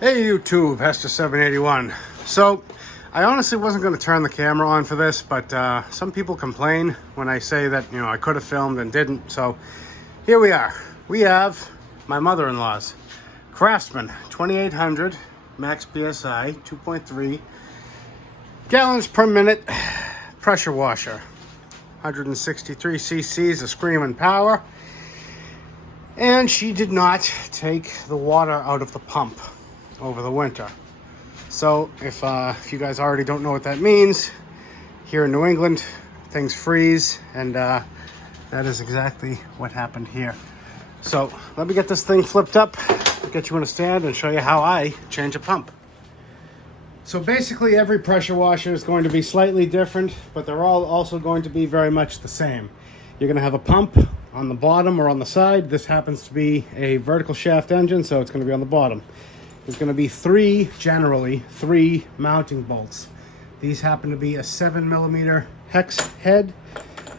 Hey YouTube, Hester781. So, I honestly wasn't going to turn the camera on for this, but some people complain when I say that, I could have filmed and didn't. So, here we are. We have my mother-in-law's Craftsman 2800 max PSI 2.3 gallons per minute pressure washer. 163 cc's of screaming power. And she did not take the water out of the pump over the winter. So if you guys already don't know what that means, here in New England, things freeze, and that is exactly what happened here. So let me get this thing flipped up, get you in a stand, and show you how I change a pump. So basically every pressure washer is going to be slightly different, but they're all also going to be very much the same. You're going to have a pump on the bottom or on the side. This happens to be a vertical shaft engine, so it's going to be on the bottom. There's going to be generally three mounting bolts. These happen to be a 7mm hex head,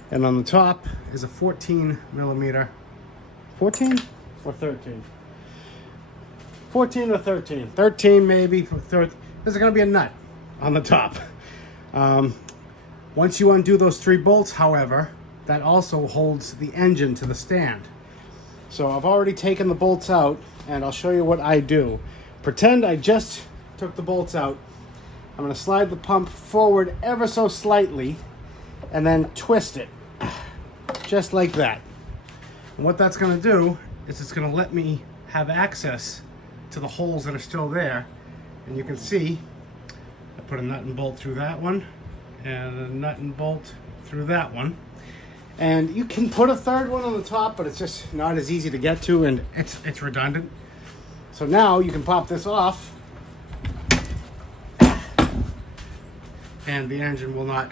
and on the top is a 14mm. 14 or 13? 14 or 13? 13 maybe. There's going to be a nut on the top. Once you undo those three bolts, however, that also holds the engine to the stand. So I've already taken the bolts out, and I'll show you what I do. Pretend I just took the bolts out. I'm going to slide the pump forward ever so slightly and then twist it just like that. And what that's going to do is it's going to let me have access to the holes that are still there. And you can see I put a nut and bolt through that one and a nut and bolt through that one. And you can put a third one on the top, but it's just not as easy to get to, and it's redundant. So now you can pop this off, and the engine will not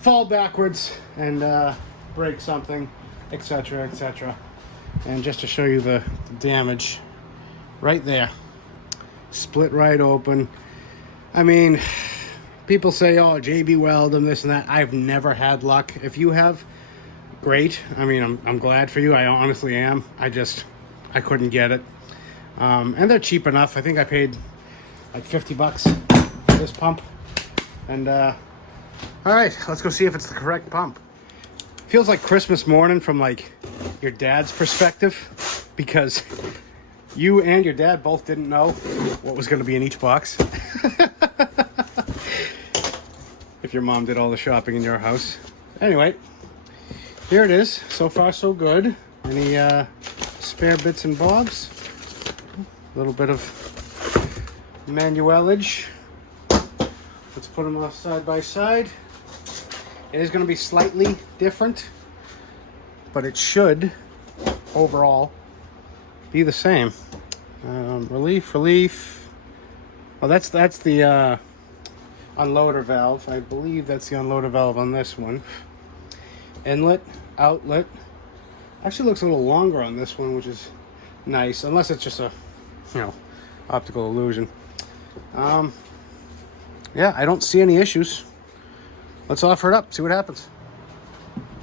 fall backwards and break something, etc., etc. And just to show you the damage, right there, split right open. I mean, people say, oh, JB Weld and this and that. I've never had luck. If you have, great. I mean, I'm glad for you. I honestly am. I couldn't get it. And they're cheap enough. I think I paid like $50 for this pump. And all right, let's go see if it's the correct pump. Feels like Christmas morning from like your dad's perspective, because you and your dad both didn't know what was going to be in each box. If your mom did all the shopping in your house. Anyway, here it is. So far, so good. Any spare bits and bobs? A little bit of manualage. Let's put them off side by side. It is going to be slightly different, but it should overall be the same. Relief. Oh, that's the unloader valve. I believe that's the unloader valve on this one. Inlet, outlet. Actually looks a little longer on this one, which is nice, unless it's just a optical illusion. Yeah, I don't see any issues. Let's offer it up, see what happens.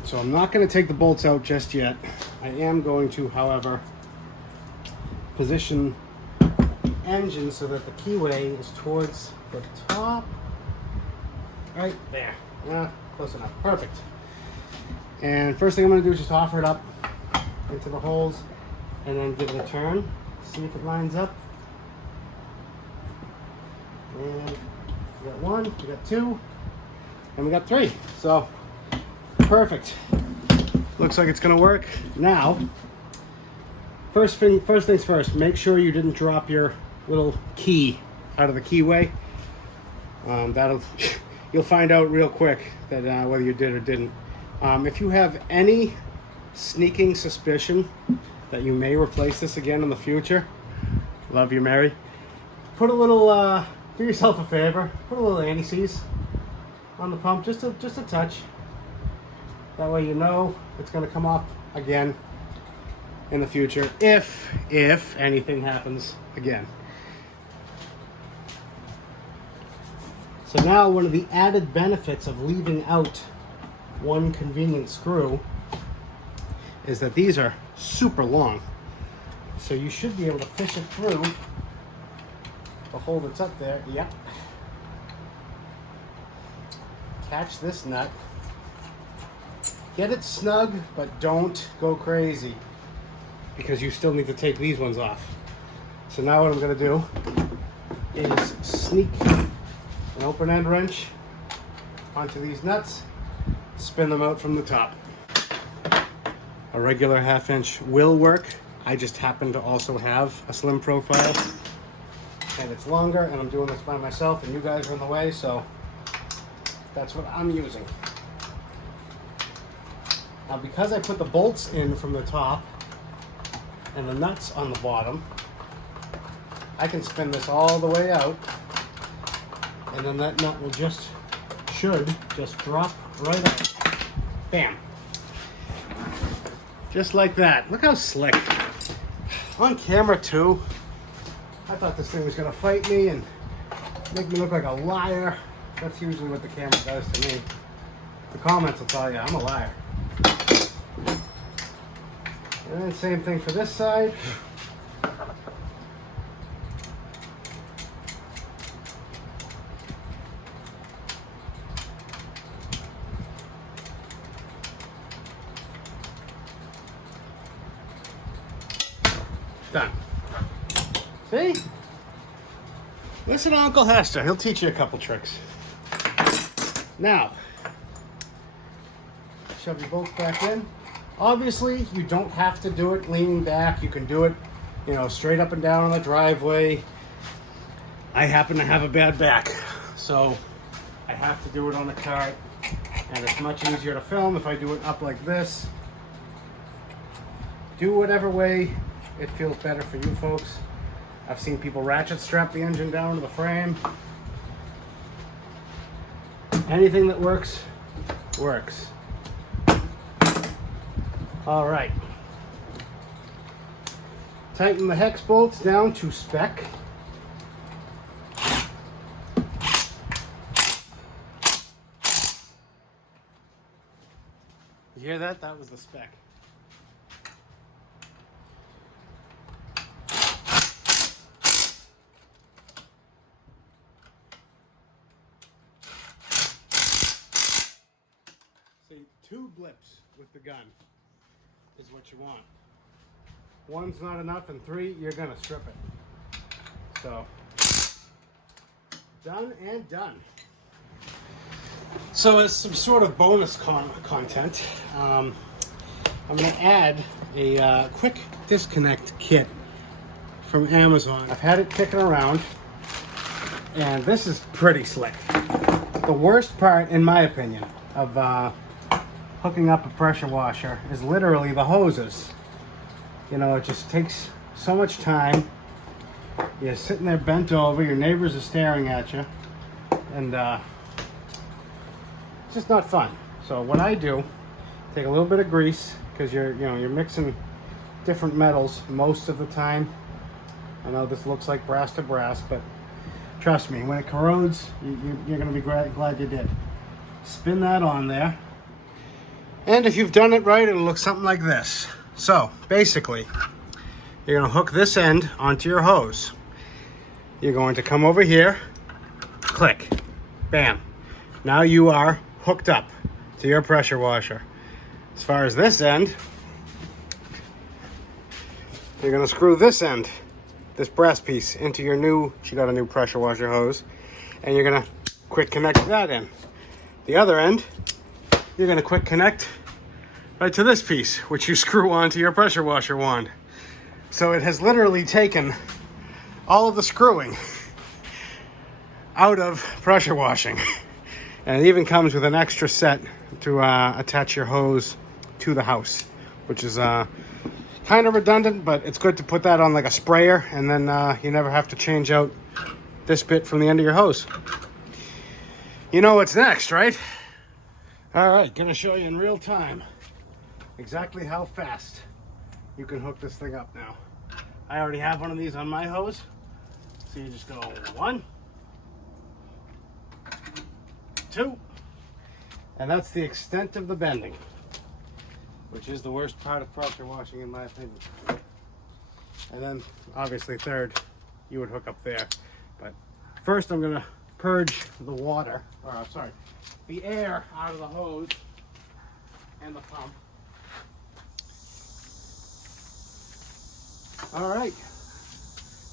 So I'm not going to take the bolts out just yet. I am going to, however, position the engine so that the keyway is towards the top. Right there. Yeah, close enough. Perfect. And first thing I'm going to do is just offer it up into the holes and then give it a turn. See if it lines up. And we got one, we got two, and we got three. So, perfect. Looks like it's going to work. Now, first things first, make sure you didn't drop your little key out of the keyway. You'll find out real quick that whether you did or didn't. If you have any sneaking suspicion that you may replace this again in the future, love you, Mary. Put a little, do yourself a favor, put a little anti-seize on the pump, just a touch. That way you know it's going to come off again in the future if anything happens again. So now one of the added benefits of leaving out one convenient screw is that these are super long. So you should be able to fish it through the hole that's up there. Yep. Catch this nut. Get it snug, but don't go crazy, because you still need to take these ones off. So now what I'm going to do is sneak an open end wrench onto these nuts, spin them out from the top. A regular 1/2 inch will work. I just happen to also have a slim profile, and it's longer, and I'm doing this by myself, and you guys are in the way, so that's what I'm using. Now, because I put the bolts in from the top and the nuts on the bottom, I can spin this all the way out, and then that nut will should just drop right out. Bam. Just like that. Look how slick. On camera too. I thought this thing was gonna fight me and make me look like a liar. That's usually what the camera does to me. The comments will tell you I'm a liar. And then same thing for this side. Done. See? Listen to Uncle Hester. He'll teach you a couple tricks. Now, shove your bolts back in. Obviously, you don't have to do it leaning back. You can do it, straight up and down on the driveway. I happen to have a bad back, so I have to do it on the cart. And it's much easier to film if I do it up like this. Do whatever way it feels better for you folks. I've seen people ratchet strap the engine down to the frame. Anything that works, works. All right. Tighten the hex bolts down to spec. You hear that? That was the spec. See, 2 blips with the gun is what you want. 1's not enough, and 3, you're gonna strip it. So, done and done. So as some sort of bonus content, I'm gonna add a quick disconnect kit from Amazon. I've had it kicking around, and this is pretty slick. The worst part, in my opinion, of hooking up a pressure washer is literally the hoses. It just takes so much time. You're sitting there bent over, your neighbors are staring at you, and it's just not fun. So what I do, take a little bit of grease, because you're mixing different metals most of the time. I know this looks like brass to brass, but trust me, when it corrodes, you're going to be glad you did. Spin that on there. And if you've done it right, it'll look something like this. So, basically, you're going to hook this end onto your hose. You're going to come over here, click, bam. Now you are hooked up to your pressure washer. As far as this end, you're going to screw this end, this brass piece, into your she got a new pressure washer hose, and you're going to quick connect that in. The other end, you're going to quick connect right to this piece, which you screw onto your pressure washer wand. So it has literally taken all of the screwing out of pressure washing. And it even comes with an extra set to attach your hose to the house, which is kind of redundant, but it's good to put that on like a sprayer, and then you never have to change out this bit from the end of your hose. You know what's next, right? All right, gonna show you in real time exactly how fast you can hook this thing up now. I already have one of these on my hose. So you just go 1, 2, and that's the extent of the bending, which is the worst part of pressure washing in my opinion. And then obviously 3rd, you would hook up there. But first I'm gonna purge the water, or sorry, the air out of the hose and the pump. All right,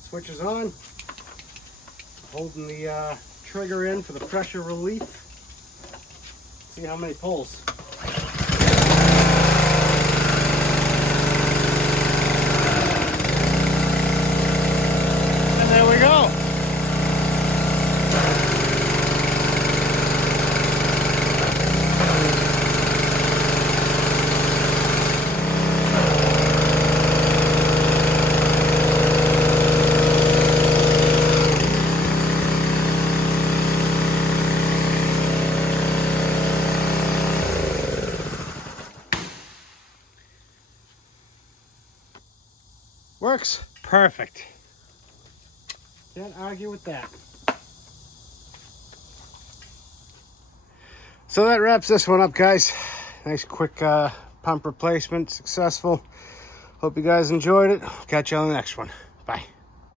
switch is on. Holding the trigger in for the pressure relief. See how many pulls. And there we go. Works perfect. Can't argue with that. So that wraps this one up, guys. Nice quick pump replacement, successful. Hope you guys enjoyed it. Catch you on the next one. Bye.